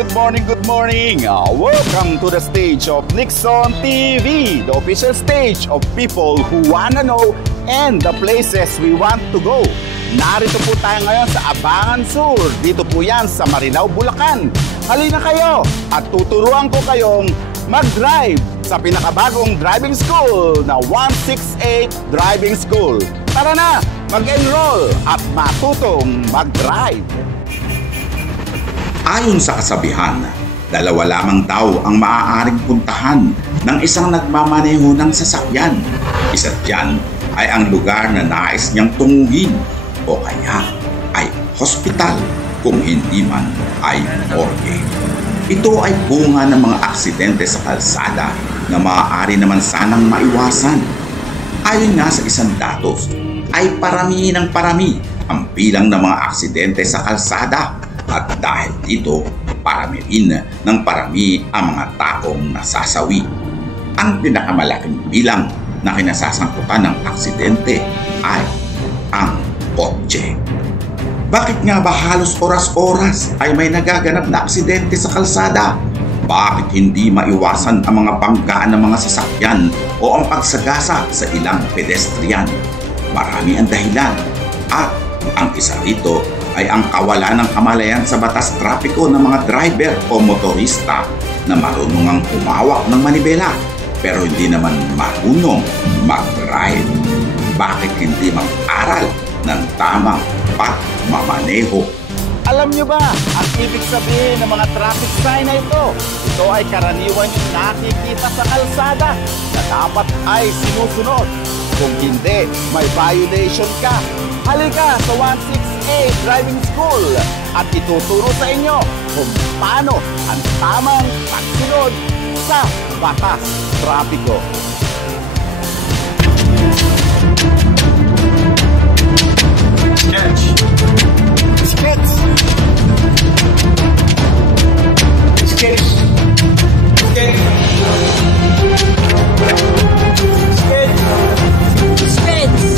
good morning. Welcome to the stage of Nixon TV, the official stage of people who wanna know and the places we want to go. Narito po tayo ngayon sa Abangan Sur. Dito po yan sa Marilao, Bulacan. Halina kayo at tuturuan ko kayong mag-drive sa pinakabagong driving school na 168 Driving School. Tara na, mag-enroll at matutong mag-drive. Ayon sa kasabihan, dalawa lamang daw ang maaaring puntahan ng isang nagmamaneho ng sasakyan. Isa diyan ay ang lugar na nais niyang tunguhin o kaya ay hospital kung hindi man ay morgue. Ito ay bunga ng mga aksidente sa kalsada na maaari naman sanang maiwasan. Ayon nga sa isang datos, ay parami ng parami ang bilang ng mga aksidente sa kalsada. At dahil dito, parami rin ng parami ang mga taong nasasawi. Ang pinakamalaking bilang na kinasasangkutan ng aksidente ay ang kotse. Bakit nga ba halos oras-oras ay may nagaganap na aksidente sa kalsada? Bakit hindi maiwasan ang mga banggaan ng mga sasakyan o ang pagsagasa sa ilang pedestrian? Marami ang dahilan at ang isa rito ay ang kawalan ng kamalayan sa batas trapiko ng mga driver o motorista na marunong ang humawak ng manibela pero hindi naman marunong mag-drive. Bakit hindi mag-aral ng tamang pagmamaneho? Alam nyo ba ang ibig sabihin ng mga traffic sign na ito? Ito ay karaniwan yung nakikita sa kalsada na dapat ay sinusunod. Kung hindi, may violation ka. Halika sa 168 Driving School at ituturo sa inyo kung paano ang tamang pagsunod sa batas trapiko. Catch! Skits! Skits! Skits!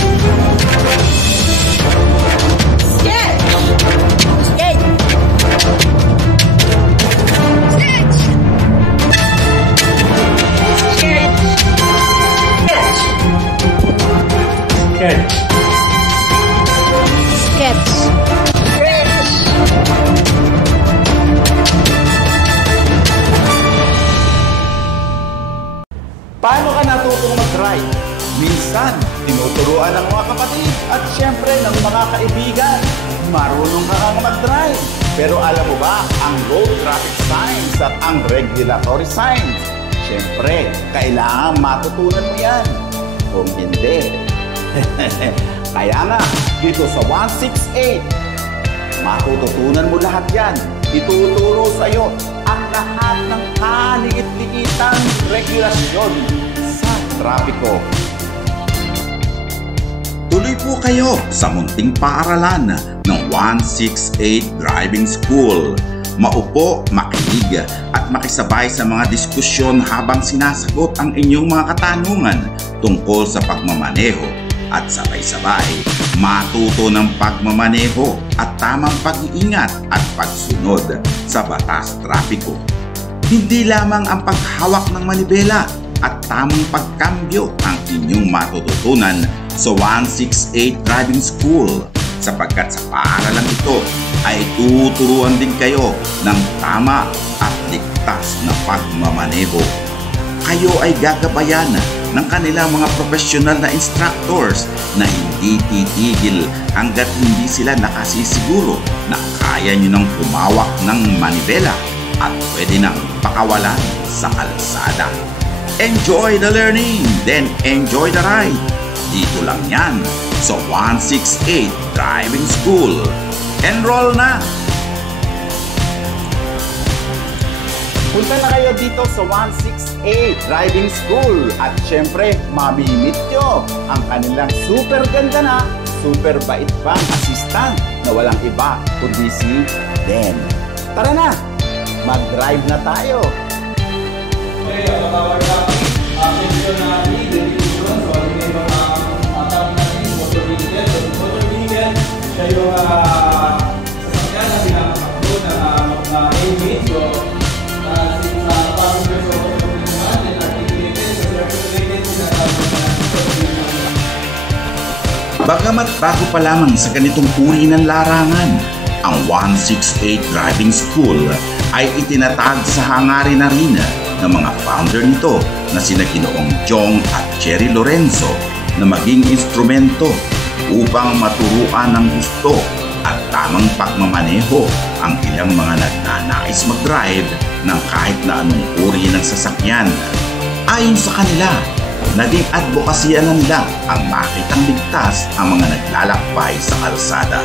Paano ka natutong mag-drive? Minsan, tinuturuan ng mga kapatid at syempre ng mga kaibigan. Marunong ka kang mag-drive. Pero alam mo ba ang road traffic signs at ang regulatory signs? Syempre, kailangan matutunan mo yan. Kung hindi, kaya nga, dito sa 168, matututunan mo lahat yan. Ituturo sa iyo ang lahat ng kaliit-liitang regulasyon sa trapiko. Tuloy po kayo sa munting paaralan ng 168 Driving School. Maupo, makinig at makisabay sa mga diskusyon habang sinasagot ang inyong mga katanungan tungkol sa pagmamaneho at sabay-sabay matuto ng pagmamaneho at tamang pag-iingat at pagsunod sa batas trapiko. Hindi lamang ang paghawak ng manibela at tamang pagkambyo ang inyong matututunan sa 168 Driving School sapagkat sa paaralang ito ay tuturuan din kayo ng tama at ligtas na pagmamaneho. Kayo ay gagabayan ng kanilang mga professional na instructors na hindi titigil hanggat hindi sila nakasisiguro na kaya nyo nang humawak ng manibela at pwede nang pakawalan sa kalsada. Enjoy the learning, then enjoy the ride. Dito lang yan sa 168 Driving School. Enroll na! Punta na kayo dito sa 168 Driving School at syempre, mamimit nyo ang kanilang super ganda na, super bait pang assistant na walang iba kundi si Den. Tara na! Mag-drive na tayo! Okay, matawag natin. Attention natin, dedication. So, ano yung mga atawag natin, motor vehicle. So, motor vehicle, siya yung sasakyan na pinakakakbo na image. So, Bagamat bago pa lamang sa ganitong uri ng larangan, ang 168 Driving School ay itinatag sa hangarin na rin ng mga founder nito na sina Ginoong Jong at Cherry Lorenzo na maging instrumento upang maturuan ng gusto at tamang pagmamaneho ang ilang mga nagnanais mag-drive ng kahit na anong uri ng sasakyan. Ayon sa kanila, naging advokasya na nila ang makitang ligtas ang mga naglalakbay sa kalsada.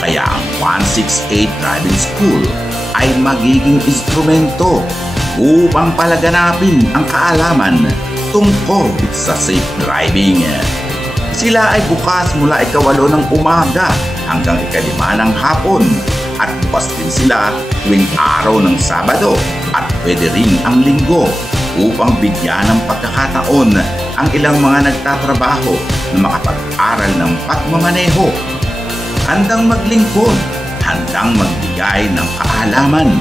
Kaya ang 168 Driving School ay magiging instrumento upang palaganapin ang kaalaman tungkol sa safe driving. Sila ay bukas mula 8:08 ng umaga hanggang 5:00 ng hapon at bukas din sila tuwing araw ng Sabado at pwede rin ang Linggo upang bigyan ng pagkakataon ang ilang mga nagtatrabaho na makapag-aral ng pagmamaneho. Handang maglingkod, handang magbigay ng kaalaman.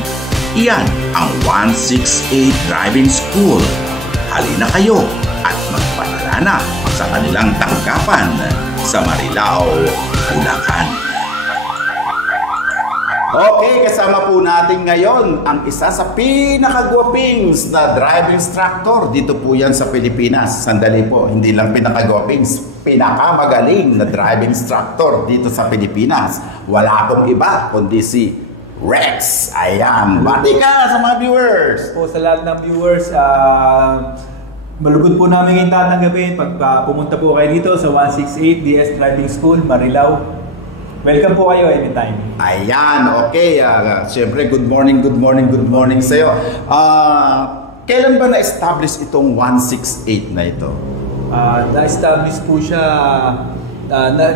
Iyan ang 168 Driving School. Halina kayo at magpadala na sa kanilang tanggapan sa Marilao, Bulacan. Okay, kasama po natin ngayon ang isa sa pinakagwaping na driving instructor. Dito po yan sa Pilipinas. Sandali po, hindi lang pinakagwaping, pinakamagaling na driving instructor dito sa Pilipinas. Wala akong iba kundi si Rex. Ayan, bati ka sa mga viewers. Po sa lahat ng viewers, malugod po namin yung tatanggapin pag pumunta po kayo dito sa 168 DS Driving School, Marilao. Welcome po kayo anytime. Ayan, okay. Siyempre, good morning sa'yo. Kailan ba na-establish itong 168 na ito? Na-establish po siya,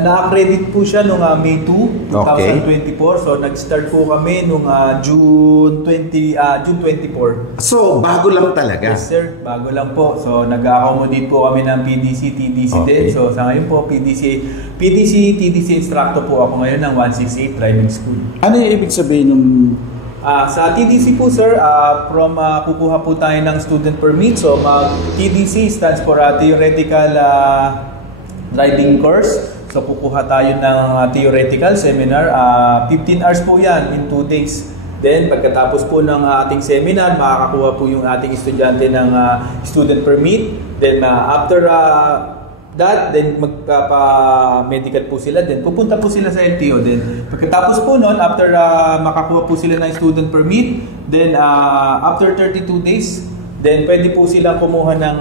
na-accredit po siya noong May 2, 2024. So, nag-start po kami noong June 24. So, bago lang talaga? Yes, sir. Bago lang po. So, nag-accommodate po kami ng PDC, TDC din. So, sa ngayon po, TDC instructor po ako ngayon ng 168 Driving School. Ano yung ibig sabihin ng... Sa TDC po, sir, kukuha po tayo ng student permit. So, TDC stands for Theoretical Driving Course. So, kukuha tayo ng theoretical seminar. 15 hours po yan in 2 days. Then, pagkatapos po ng ating seminar, makakakuha po yung ating estudyante ng student permit. Then, after that, then magpapa-medical po sila. Then, pupunta po sila sa LTO. Then, pagkatapos po nun, after makakuha po sila ng student permit, then, after 32 days, then, pwede po silang kumuha ng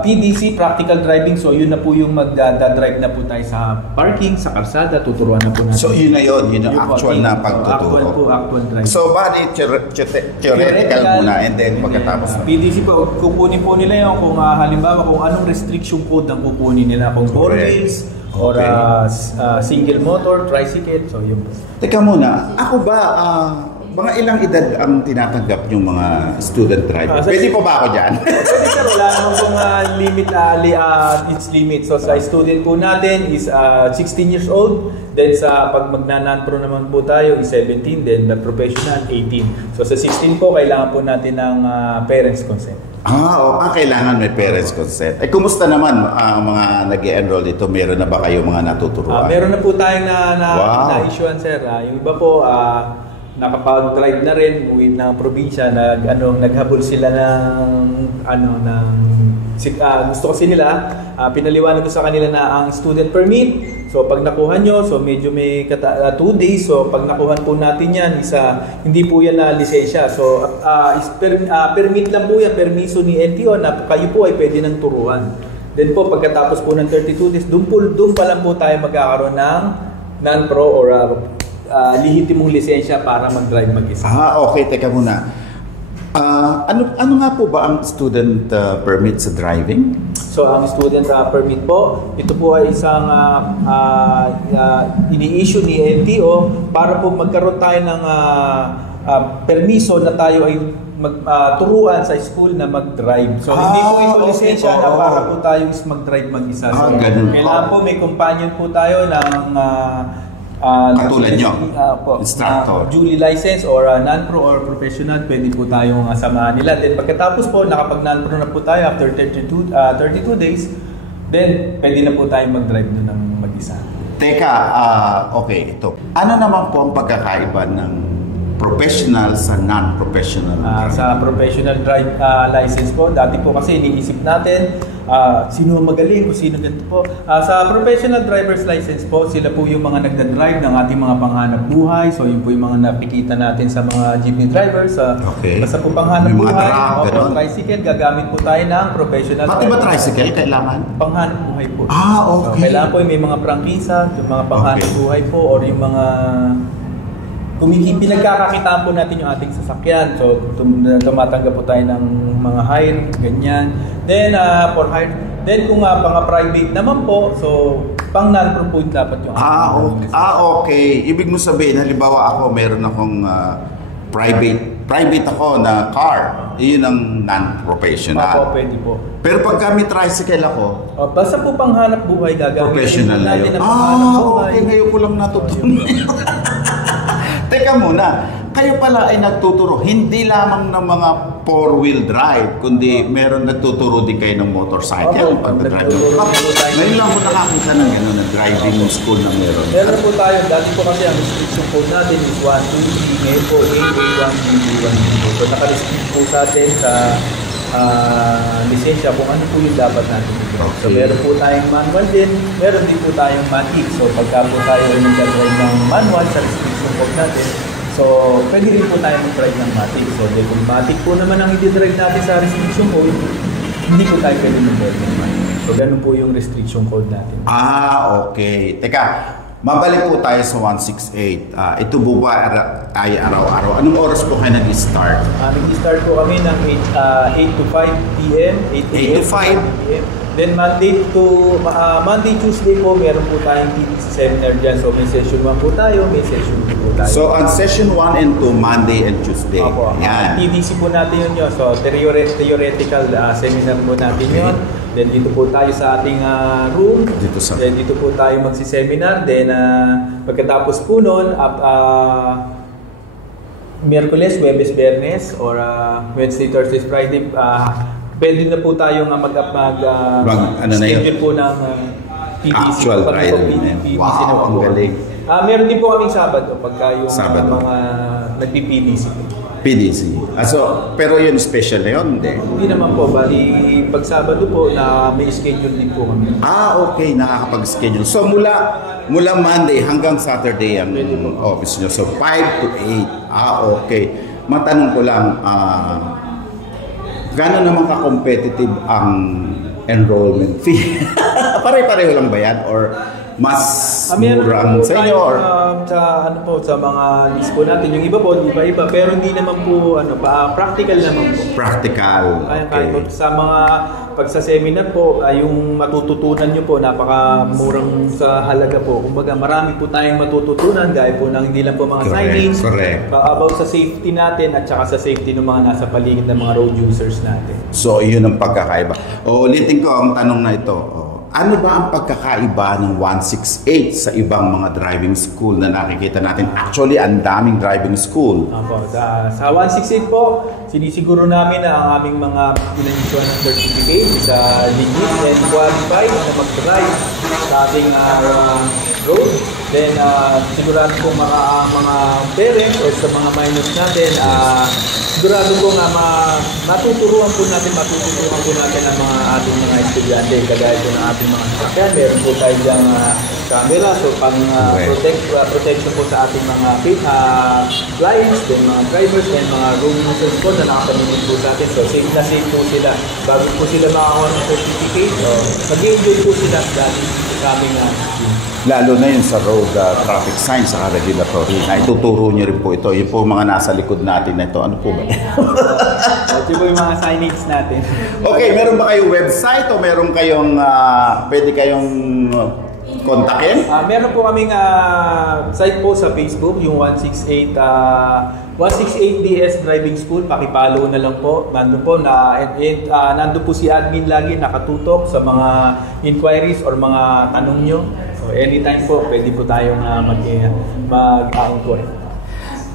PDC, practical driving. So yun na po yung mag-drive na po tayo sa parking, sa kalsada, tuturuan na po natin. So yun na yun yung actual na pagtuturo. Actual driving. So bali, theoretical muna and then pagkatapos. PDC po, kukunin po nila yun kung halimbawa kung anong restriction code ang kukunin nila, kung 4 wheels or single motor, tricycle, so yun po. Teka muna, ako ba, mga ilang edad ang tinatanggap yung mga student driver? Pwede po ba ako dyan? Pwede sir, wala naman pong limit, its limit. So sa student po natin is 16 years old. Then sa pag magna-non-pro naman po tayo is 17. Then the professional 18. So sa 16 po, kailangan po natin ng parents' consent. Kailangan may parents' consent. Kumusta naman ang mga nag-enroll dito? Meron na ba kayo mga natuturuan? Meron na po tayong na-issuean sir. Yung iba po, nakapag-drive na rin with ng probinsya, naghabol sila gusto kasi nila, pinaliwanag ko sa kanila na ang student permit. So pag nakuha nyo, so medyo may 2 days. So pag nakuha po natin yan, hindi po yan na lisensya. So permit lang po yan, permiso ni LTO na kayo po ay pwede nang turuan. Then po pagkatapos po ng 32 days, doon pa lang po tayo magkakaroon ng non-pro or lehitimong lisensya para mag-drive mag-isa. Okay. Teka muna. Ano nga po ba ang student permit sa driving? So, ang student permit po, ito po ay isang ini-issue ni LTO para po magkaroon tayo ng permiso na tayo ay turuan sa school na mag-drive. So, hindi po ito lisensya na para po tayo mag-drive mag-isa. So, kailangan po may companion po tayo ng katulad nyo, instructor. Duly licensed or non-pro or professional, pwede po tayong samahan nila. Then pagkatapos po, nakapag non-pro na po tayo after 32 days, then pwede na po tayong mag-drive doon ng mag-isa. Teka, okay, ito. Ano naman po ang pagkakaiba ng professional sa non-professional driver? Sa professional drive license po, dati po kasi iniisip natin sino magaling o sino ganito po. Sa professional driver's license po, sila po yung mga nagda-drive ng ating mga panghanap buhay. So yun po yung mga nakikita natin sa mga jeepney drivers. Okay. Basta po panghanap May mga buhay, truck, o tricycle, gagamit po tayo ng professional Pati ba tricycle kailangan? panghanap buhay po. Okay. So, kailangan po yung may mga prangkisa, yung mga panghanap buhay po, or yung mga pinagkakakitaan po natin yung ating sasakyan. So, tumatanggap po tayo ng mga hire, ganyan. Then, for hire, then kung mga private naman po, so, pang non-pro po dapat yung Okay. Ibig mo sabihin, halimbawa ako, meron akong private ako na car. Iyon ang non-professional. Opo, pwede po. Pero pag kami tricycle ako, Basta po pang hanap buhay gagamit. professional na yun. Okay. Ngayon ko lang natutunan. Teka muna, kayo pala ay nagtuturo hindi lamang ng mga four-wheel drive, kundi meron nagtuturo din kayo ng motorcycle. Opo, Pag-drive nagtuturo po tayo. Ngayon lang mo nakakita ng gano'n na driving school na meron. Meron po tayo, dati po kasi ang restriction code natin is 1, 2, 3, ngayon po, A1, B1, B2. So naka-restrict po sa atin sa lisensya kung ano po yung dapat natin. So meron po tayong manual din, meron din po tayong matic. So pagka po tayo nag-drive ng manual sa restriction code natin, so pwede rin po tayo mag-drive ng matic. So kung matic po naman ang i-drive natin sa restriction code, hindi po tayo pwede mag-drive ng matic. So ganun po yung restriction code natin. Okay. Teka, mabalik po tayo sa 168. Ito po ba tayo araw-araw? Anong oras po kayo nag-start? Nag-start po kami ng 8 to 5 p.m. 8 to 5? p.m. Then Monday, Tuesday po, meron po tayong TDC seminar dyan. So may session 1 po tayo, may session 2 po tayo. So on session 1 and 2, Monday and Tuesday. Opo. Yan. TDC po natin yun. So theoretical seminar po natin yun. Then dito po tayo sa ating room. Then dito po tayo magsiseminar. Then pagkatapos po nun, Miyerkules, Webes, Bernes, or Wednesday, Thursday, Friday, pwede na po tayo schedule po ng PDC. Actual trial. Wow, ang galing. Meron din po kaming Sabado pagka yung mga nagpi-PDC po. PDC. Pero yun special na yun, hindi? Hindi naman po. Bali, pag Sabado po, na may schedule din po kami. Okay. Nakakapag-schedule. So, mula Monday hanggang Saturday ang office nyo. So, 5 to 8. Okay. Matanong ko lang, gano'n naman ka-competitive ang enrollment fee? Pare-pareho lang ba yan? Or mas mura ang sa inyo? Or sa mga list po natin. Yung iba po, iba-iba. Pero hindi naman po, practical naman po. Practical. Okay. Sa mga pagsa-seminar po, yung matututunan nyo po, napakamurang sa halaga po. Kumbaga, marami po tayong matututunan, gaya po ng hindi lang po mga signings. Correct. About sa safety natin at saka sa safety ng mga nasa paligid ng mga road users natin. So, yun ang pagkakaiba. Ulitin ko ang tanong na ito. Ano ba ang pagkakaiba ng 168 sa ibang mga driving school na nakikita natin? Actually, ang daming driving school. Sa 168 po, sinisiguro namin na ang aming mga pinag-issue ng certificate sa legit and qualified na mag-drive sa ating road. Then, sigurado po mga parents or sa mga minors natin, sigurado po nga matuturuan po natin ang mga ating mga estudyante. Kagaya po ng ating mga sasakyan, meron po tayo dyang camera, so pang protection po sa ating mga clients, then mga drivers, and mga road users po na nakapamimig po sa atin. So safe na safe po sila. Bago po sila makakuha ng certificate, mag-enjoy po sila dati sa aming Lalo na yun sa road traffic signs sa regulatory. Na ituturo nyo rin po ito. Yung po mga nasa likod natin na ito. Ano po ba? Ito po yung mga signage natin. Okay, meron ba kayong website o meron kayong pwede kayong kontakin? Meron po kaming site po sa Facebook, yung 168 DS Driving School. Pakipollow na lang po. Nandun po nandun po si admin lagi nakatutok sa mga inquiries or mga tanong nyo. So anytime po, pwede po tayong mag-inquire.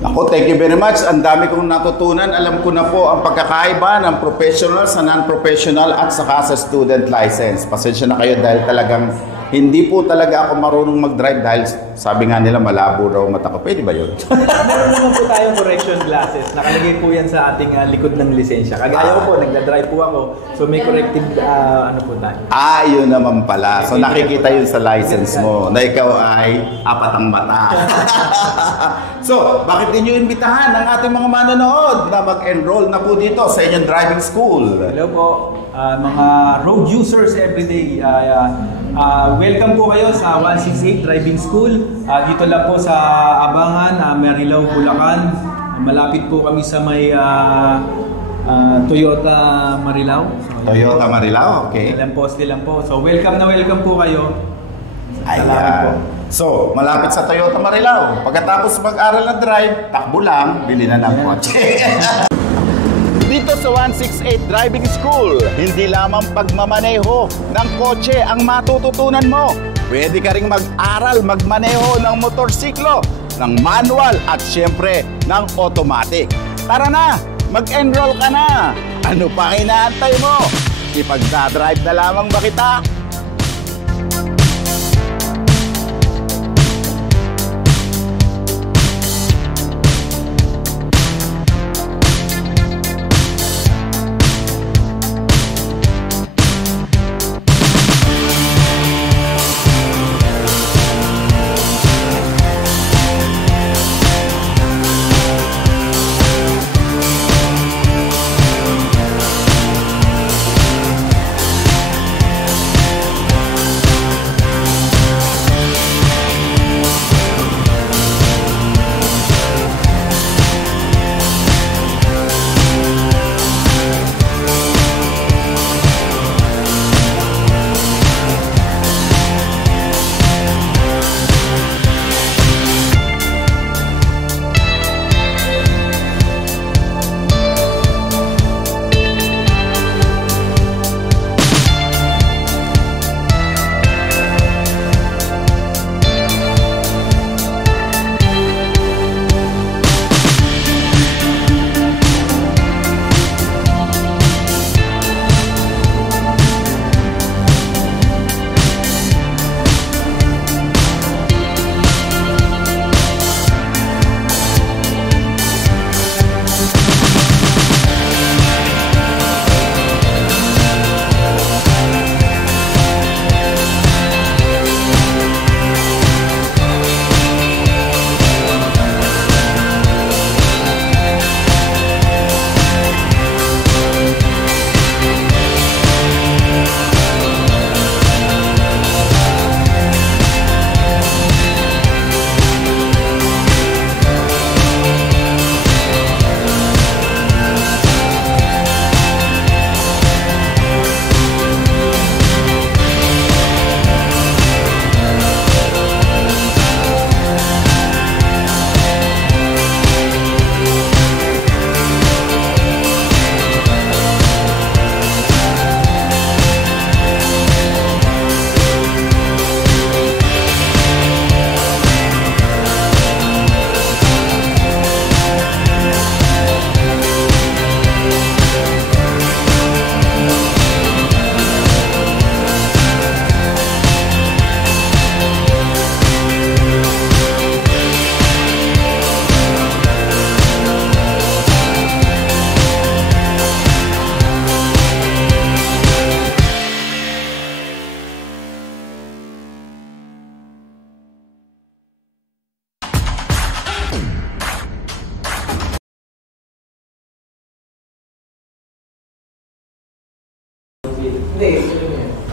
Ako, thank you very much. Ang dami kong natutunan. Alam ko na po ang pagkakaiba ng professional sa non-professional at saka sa student license. Pasensya na kayo dahil talagang hindi po talaga ako marunong mag-drive dahil sabi nga nila malabo raw mata ko. Pwede ba yun? Meron naman po tayong correction glasses. Nakalagay po yan sa ating likod ng lisensya. Kagaya ko po, nagda-drive po ako. So may corrective ano po tayo. Yun naman pala. So nakikita yun sa license mo na ikaw ay apat ang mata. So, bakit din nyo imbitahan ang ating mga manonood na mag-enroll na po dito sa inyong driving school? Hello po, mga road users everyday. Welcome po kayo sa 168 Driving School. Dito lang po sa Abangan, Marilao, Bulacan. Malapit po kami sa may Toyota Marilao. So, Toyota Marilao, okay. Poste lang po. So welcome po kayo. Salamat po. So, malapit sa Toyota Marilao. Pagkatapos mag-aral na drive, takbo lang, bili na ng kotse. Dito sa 168 Driving School, hindi lamang pagmamaneho ng kotse ang matututunan mo. Pwede ka ring mag-aral magmaneho ng motorsiklo, ng manual at syempre ng automatic. Tara na, mag-enroll ka na. Ano pa inaantay mo? Ipagdadrive na lamang ba kita?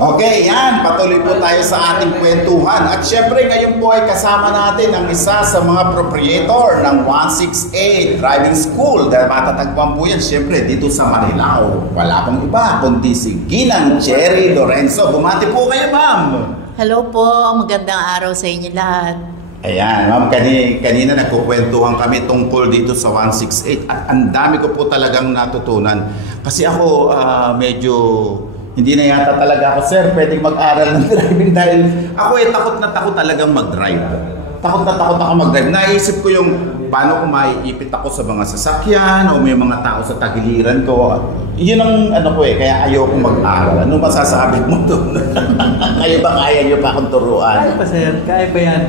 Okay, yan. Patuloy po tayo sa ating kwentuhan. At syempre, ngayon po ay kasama natin ang isa sa mga proprietor ng 168 Driving School. Dahil matatagpuan po yan, syempre, dito sa Marilao. Wala pong iba, kundi si Ginang Cherry Lorenzo. Bumati po kayo, ma'am. Hello po, magandang araw sa inyo lahat. Ayan, ma'am, kanina nagkukwentuhan kami tungkol dito sa 168 at ang dami ko po talagang natutunan. Kasi ako medyo hindi na yata talaga ako, sir, pwedeng mag-aral ng driving dahil ako takot na takot talagang mag-drive. takot na takot ako mag-drive. Naisip ko yung paano kung maiipit ako sa mga sasakyan o may mga tao sa tagiliran ko. Yun ang ano ko kaya ayoko mag-aral. Ano masasabi mo doon? Kayo ba kaya nyo pa akong turuan? Kaya pa sir, kaya pa yan.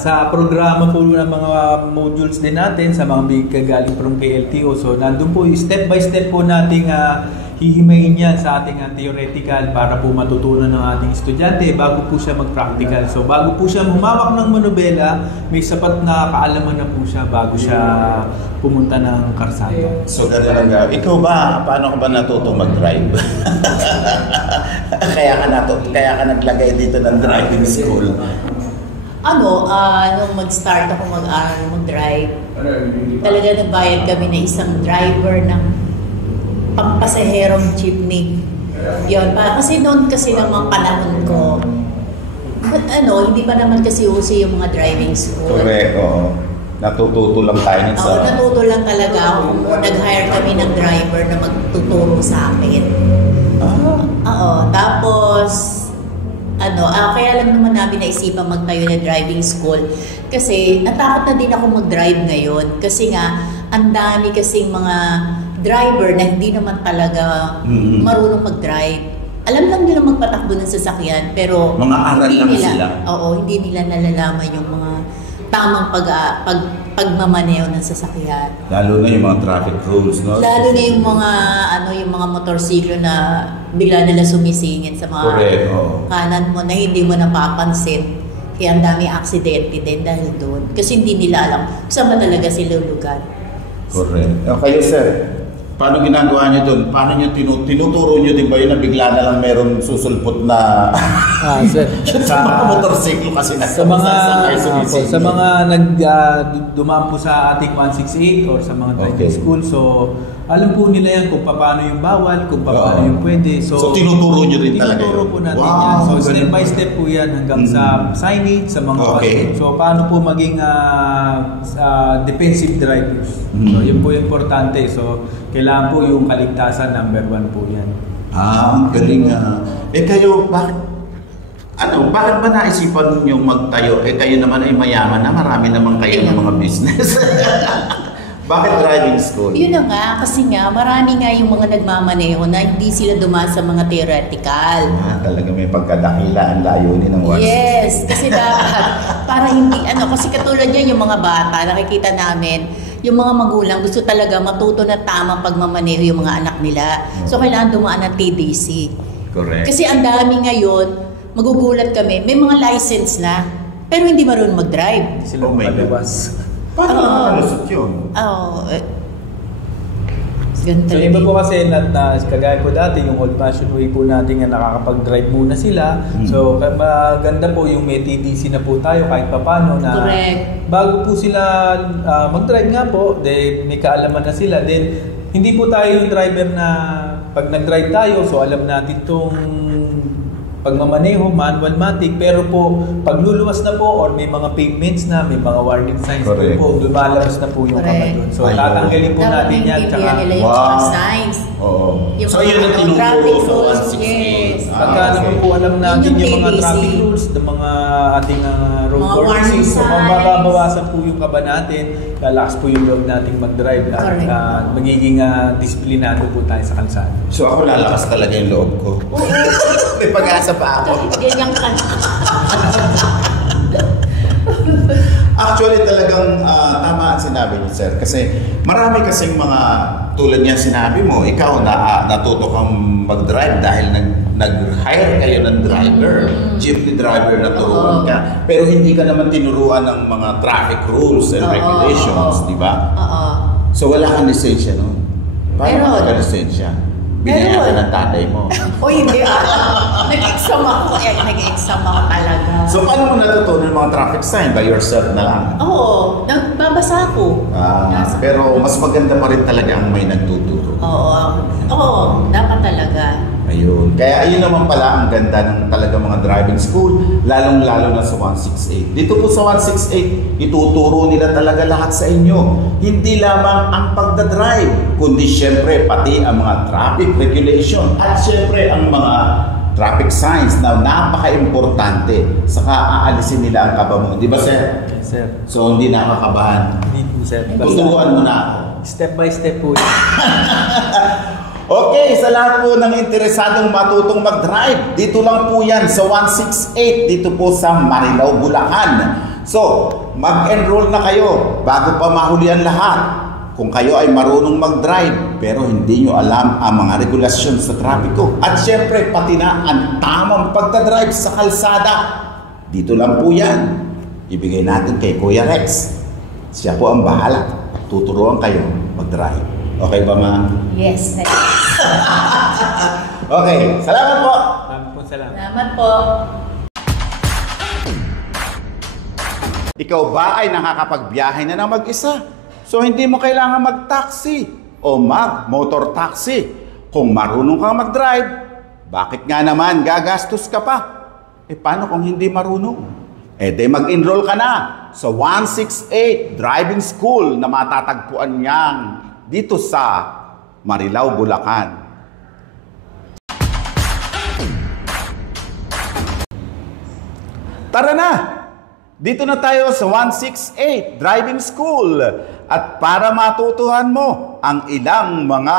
Sa programa po ng mga modules din natin sa mga galing from PLTO, so nandun po step by step po nating hihimayin yan sa ating theoretical para po matutunan ng ating estudyante bago po siya mag-practical. So bago po siya humawak ng manobela, may sapat na kaalaman na po siya bago siya pumunta ng karsada. So gano'n lang. Ikaw ba, paano ka ba natutong mag-drive? kaya ka naglagay dito ng driving school. Nung mag-start ako mag-drive, talaga nagbayad kami na isang driver ng pampasaherong jeepney. Yun, kasi noon kasi ng mga panahon ko, hindi pa naman kasi uso yung mga driving school. Correct, oo. Natututo lang tayo sa... Oo, natuto lang talaga ako. Nag-hire kami ng driver na magtuturo sa akin. Tapos... kaya lang naman namin naisipan magtayo na driving school kasi natakot na din ako mag-drive ngayon kasi nga ang dami kasing mga driver na hindi naman talaga marunong mag-drive. Alam lang nila magpatakbo ng sasakyan pero mga aral lang sila. Oo, hindi nila nalalaman yung mga tamang pagmamaneho ng sasakyan. Lalo na yung mga traffic rules, no? Lalo na yung mga motorsiklo na bigla nila sumisingit sa mga kanan mo na hindi mo napapansin. Kaya ang dami aksidente din dahil doon. Kasi hindi nila alam saan ba talaga sila lugar. Correct. Kayo, sir, paano ginagawa niyo doon? Paano niyo tinuturo niyo din ba yun na bigla na lang meron susulpot na sir, sa mga motorsiklo kasi sa mga dumaan po sa ating 168 or sa mga driving school, so alam po nila yan kung paano yung bawal, kung paano yung pwede. So tinuturo nyo rin talaga tinuturo po natin yan. So step by step po yan hanggang sa signage, sa mga So paano po maging defensive drivers. So yun po yung importante. So kailangan po yung kaligtasan, number 1 po yan. Ang galing. Kayo, bakit ba naisipan niyo magtayo? Kayo naman ay mayaman na, marami naman kayo ng mga business. Bakit driving school? Yun na nga, kasi nga, marami nga yung mga nagmamaneho na hindi sila dumaan sa mga theoretical. Talaga may pagkadakila ang layunin ng 168. Yes, kasi dapat, para hindi, kasi katulad yan yung mga bata, nakikita namin, yung mga magulang gusto talaga matuto na tamang pagmamaneho yung mga anak nila. So, kailangan dumaan ng TDC. Correct. Kasi ang dami ngayon, magugulat kami, may mga license na, pero hindi marunong mag-drive. Sila malabas. Paano nakalusot yun? So iba po kasi kagaya po dati, yung old-fashioned way po natin nga nakakapag-drive muna sila. So maganda po yung may TDC na po tayo kahit papano na bago po sila mag-drive nga po, may kaalaman na sila. Then hindi po tayo yung driver na pag nag-drive tayo, so alam natin itong pagmamaneho, manual matic, pero po pagluluwas na po or may mga pavements na, may mga warning signs po, lumalabas na po yung kama doon. So tatanggalin po natin yan. Dapat nila yung signs. So yun ang tinuturo sa 168. Pagka naman po alam natin yung mga traffic rules, ng mga ating road courtesy, so mababawasan po yung kaba natin, lalakas po yung loob nating mag-drive at magiging disiplinado po tayo sa kalsada. So ako lalakas talaga yung loob ko. May pag-asa pa ako. Ganyan ka. Actually talagang tama ang sinabi niyo, sir. Kasi marami kasing mga tulad niya sinabi mo, ikaw na natuto kang mag-drive dahil nag-hire kayo ng driver, jeepney driver na turuan ka. Pero hindi ka naman tinuruan ng mga traffic rules and regulations, di ba? So wala kang lisensya no? Paano ka lisensya? Binayaan ka ng tatay mo. O hindi nag-exam ako. Nag-exam ako talaga. So paano mo natutunan yung mga traffic sign? By yourself na lang? Oo, nagbabasa ako. Pero mas maganda pa rin talaga ang may nagtuturo. Oo, dapat talaga. Ayun. Kaya ayun naman pala ang ganda ng talaga mga driving school, lalong-lalo na sa 168. Dito po sa 168, ituturo nila talaga lahat sa inyo. Hindi lamang ang pagdadrive, kundi syempre pati ang mga traffic regulation at syempre ang mga traffic signs na napaka-importante. Saka aalisin nila ang kaba mo. Di ba, sir? Yes, sir. So, hindi nakakabahan. Hindi po, sir. Tuturuan mo na ako. Step by step po yun. Okay, sa lahat po ng interesadong matutong mag-drive, dito lang po yan sa 168, dito po sa Marilao, Bulacan. So, mag-enroll na kayo bago pa mahulihan lahat. Kung kayo ay marunong mag-drive pero hindi nyo alam ang mga regulasyon sa trapiko. At syempre, pati na ang tamang pagdadrive sa kalsada. Dito lang po yan. Ibigay natin kay Kuya Rex. Siya po ang bahala. Tuturuan kayo mag-drive. Okay ba, ma'am? Yes. Okay, salamat po. Salamat. Salamat po. Ikaw ba ay nakakapagbiyahe na ng mag-isa? So hindi mo kailangan mag-taxi o mag-motor taxi. Kung marunong kang mag-drive, bakit nga naman gagastos ka pa? E paano kung hindi marunong? E de mag-enroll ka na sa 168 Driving School na matatagpuan niyang dito sa Marilao, Bulacan. Tara na! Dito na tayo sa 168 Driving School at para matutuhan mo ang ilang mga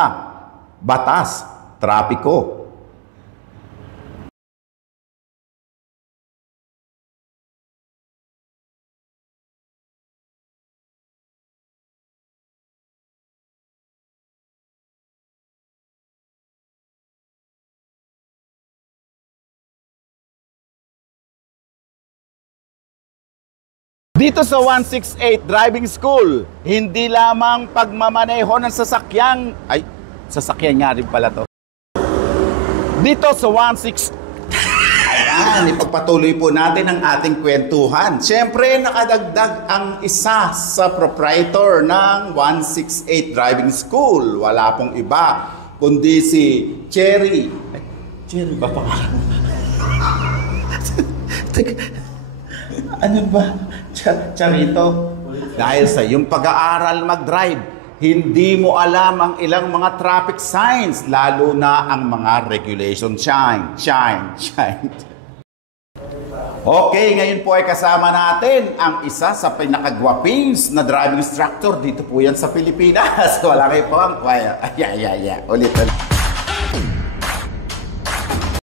batas, trapiko. Dito sa 168 Driving School, hindi lamang pagmamaneho ng sasakyan, sasakyan nga rin pala to. Dito sa 168, ayan, ipagpatuloy po natin ang ating kwentuhan. Siyempre, nakadagdag ang isa sa proprietor ng 168 Driving School. Wala pong iba, kundi si Cherry. Cherry ba pangalan? Ano ba? Charito? Dahil sa iyong pag-aaral mag-drive, hindi mo alam ang ilang mga traffic signs, lalo na ang mga regulation. Shine. Okay, ngayon po ay kasama natin ang isa sa pinakagwapings na driving instructor dito po yan sa Pilipinas. Wala kayo po ang... Ulit.